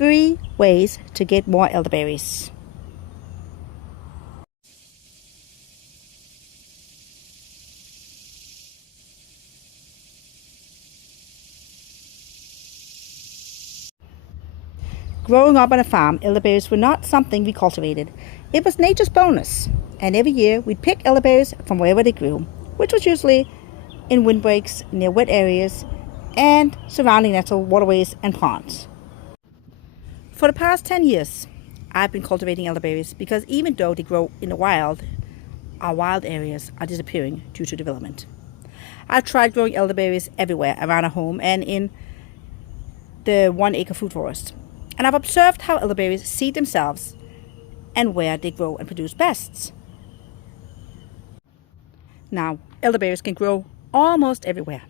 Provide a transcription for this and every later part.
3 ways to get more elderberries. Growing up on a farm, elderberries were not something we cultivated. It was nature's bonus, and every year we'd pick elderberries from wherever they grew, which was usually in windbreaks near wet areas and surrounding natural waterways and ponds. For the past 10 years, I've been cultivating elderberries because even though they grow in the wild, our wild areas are disappearing due to development. I've tried growing elderberries everywhere around our home and in the 1-acre food forest. And I've observed how elderberries seed themselves and where they grow and produce best. Now, elderberries can grow almost everywhere.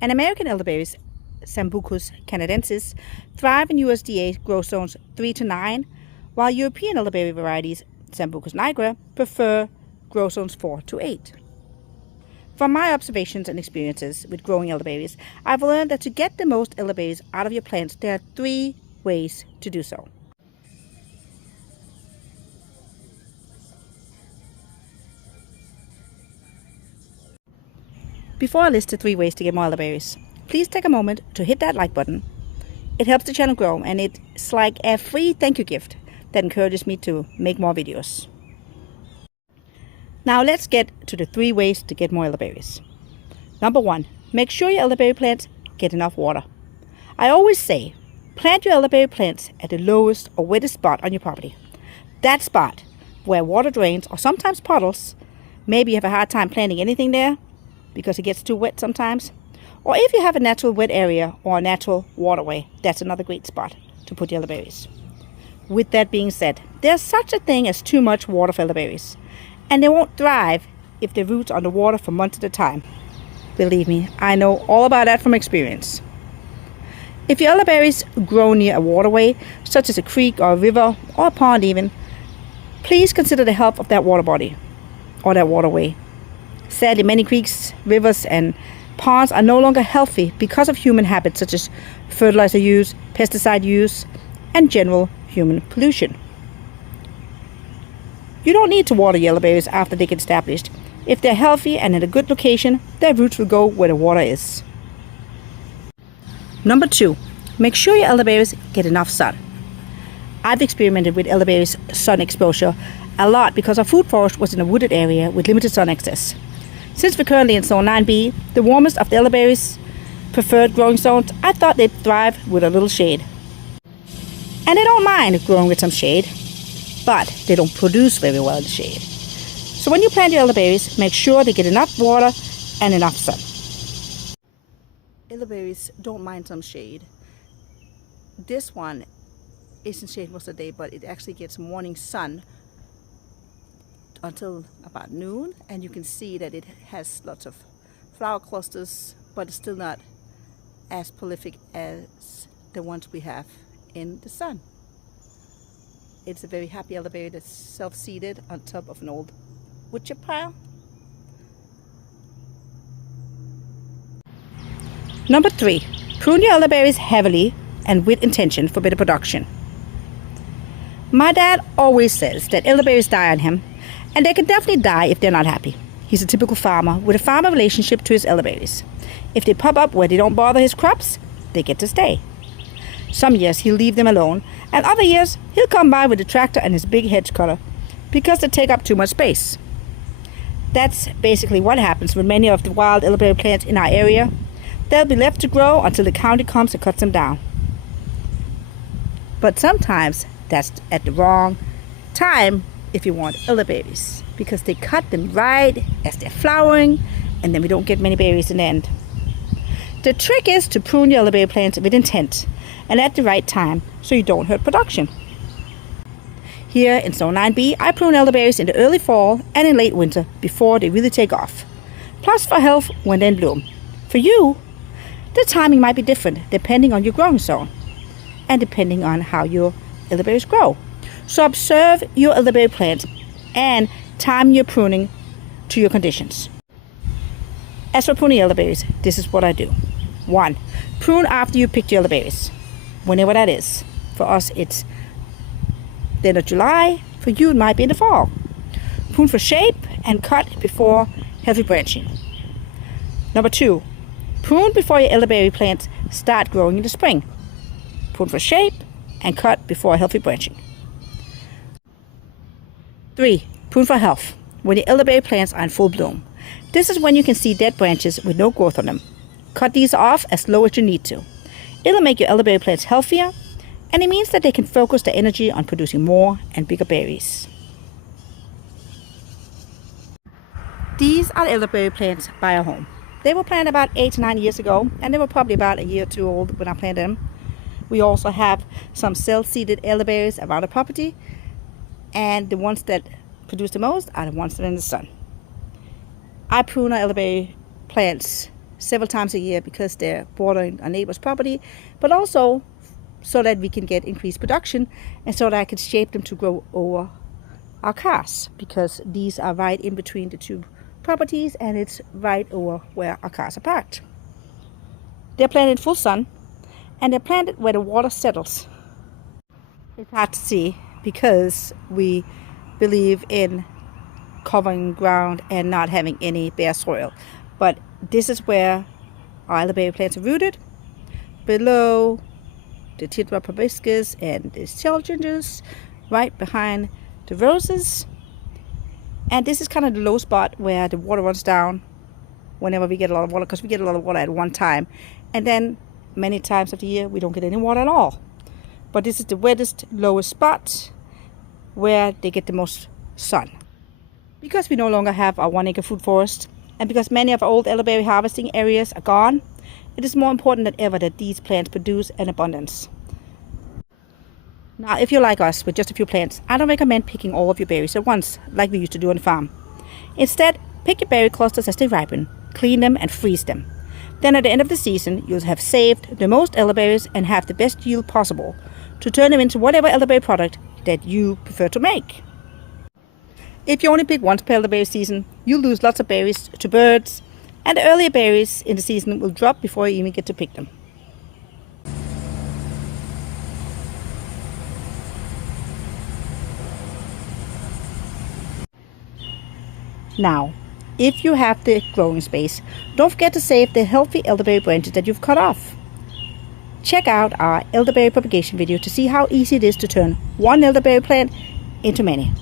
And American elderberries, Sambucus canadensis, thrive in USDA grow zones 3 to 9, while European elderberry varieties, Sambucus nigra, prefer grow zones 4 to 8. From my observations and experiences with growing elderberries, I've learned that to get the most elderberries out of your plants, there are 3 ways to do so. Before I list the 3 ways to get more elderberries, please take a moment to hit that like button. It helps the channel grow, and it's like a free thank you gift that encourages me to make more videos. Now let's get to the 3 ways to get more elderberries. Number 1, make sure your elderberry plants get enough water. I always say, plant your elderberry plants at the lowest or wettest spot on your property. That spot where water drains or sometimes puddles. Maybe you have a hard time planting anything there because it gets too wet sometimes. Or if you have a natural wet area or a natural waterway, that's another great spot to put your elderberries. With that being said, there's such a thing as too much water for elderberries, and they won't thrive if their roots are underwater for months at a time. Believe me, I know all about that from experience. If your elderberries grow near a waterway, such as a creek or a river or a pond even, please consider the health of that water body or that waterway. Sadly, many creeks, rivers, and ponds are no longer healthy because of human habits such as fertilizer use, pesticide use, and general human pollution. You don't need to water your elderberries after they get established. If they're healthy and in a good location, their roots will go where the water is. Number 2, make sure your elderberries get enough sun. I've experimented with elderberries sun exposure a lot because our food forest was in a wooded area with limited sun access. Since we're currently in zone 9B, the warmest of the elderberries' preferred growing zones, I thought they'd thrive with a little shade. And they don't mind growing with some shade, but they don't produce very well in the shade. So when you plant your elderberries, make sure they get enough water and enough sun. Elderberries don't mind some shade. This one is in shade most of the day, but it actually gets morning sun until about noon, and you can see that it has lots of flower clusters, but it's still not as prolific as the ones we have in the sun. It's a very happy elderberry that's self-seeded on top of an old wood chip pile. Number 3, prune your elderberries heavily and with intention for better production. My dad always says that elderberries die on him, and they can definitely die if they're not happy. He's a typical farmer with a farmer relationship to his elderberries. If they pop up where they don't bother his crops, they get to stay. Some years he'll leave them alone, and other years he'll come by with a tractor and his big hedge cutter because they take up too much space. That's basically what happens with many of the wild elderberry plants in our area. They'll be left to grow until the county comes and cuts them down. But sometimes that's at the wrong time if you want elderberries, because they cut them right as they're flowering, and then we don't get many berries in the end. The trick is to prune your elderberry plants with intent and at the right time so you don't hurt production. Here in Zone 9B, I prune elderberries in the early fall and in late winter before they really take off, plus for health when they're in bloom. For you, the timing might be different depending on your growing zone and depending on how your elderberries grow. So observe your elderberry plants and time your pruning to your conditions. As for pruning elderberries, this is what I do. 1. Prune after you picked your elderberries, whenever that is. For us, it's the end of July. For you, it might be in the fall. Prune for shape and cut before healthy branching. Number 2, prune before your elderberry plants start growing in the spring. Prune for shape and cut before healthy branching. 3, prune for health when your elderberry plants are in full bloom. This is when you can see dead branches with no growth on them. Cut these off as low as you need to. It'll make your elderberry plants healthier, and it means that they can focus their energy on producing more and bigger berries. These are the elderberry plants by our home. They were planted about 8 to 9 years ago, and they were probably about a year or two old when I planted them. We also have some cell-seeded elderberries around the property, and the ones that produce the most are the ones that are in the sun. I prune our elderberry plants several times a year because they're bordering our neighbor's property, but also so that we can get increased production and so that I can shape them to grow over our cars, because these are right in between the two properties and it's right over where our cars are parked. They're planted in full sun and they're planted where the water settles. It's hard to see because we believe in covering ground and not having any bare soil, but this is where our elderberry plants are rooted, below the tidra proboscis and the shell gingers, right behind the roses. And this is kind of the low spot where the water runs down whenever we get a lot of water, because we get a lot of water at one time, and then many times of the year we don't get any water at all. But this is the wettest, lowest spot where they get the most sun. Because we no longer have our 1 acre food forest, and because many of our old elderberry harvesting areas are gone, it is more important than ever that these plants produce in abundance. Now, if you're like us with just a few plants, I don't recommend picking all of your berries at once, like we used to do on the farm. Instead, pick your berry clusters as they ripen, clean them and freeze them. Then at the end of the season, you'll have saved the most elderberries and have the best yield possible to turn them into whatever elderberry product that you prefer to make. If you only pick once per elderberry season, you'll lose lots of berries to birds, and the earlier berries in the season will drop before you even get to pick them. Now, if you have the growing space, don't forget to save the healthy elderberry branches that you've cut off. Check out our elderberry propagation video to see how easy it is to turn one elderberry plant into many.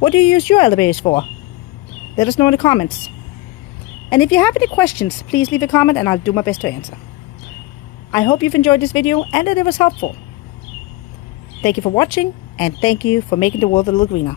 What do you use your elderberries for? Let us know in the comments. And if you have any questions, please leave a comment and I'll do my best to answer. I hope you've enjoyed this video and that it was helpful. Thank you for watching, and thank you for making the world a little greener.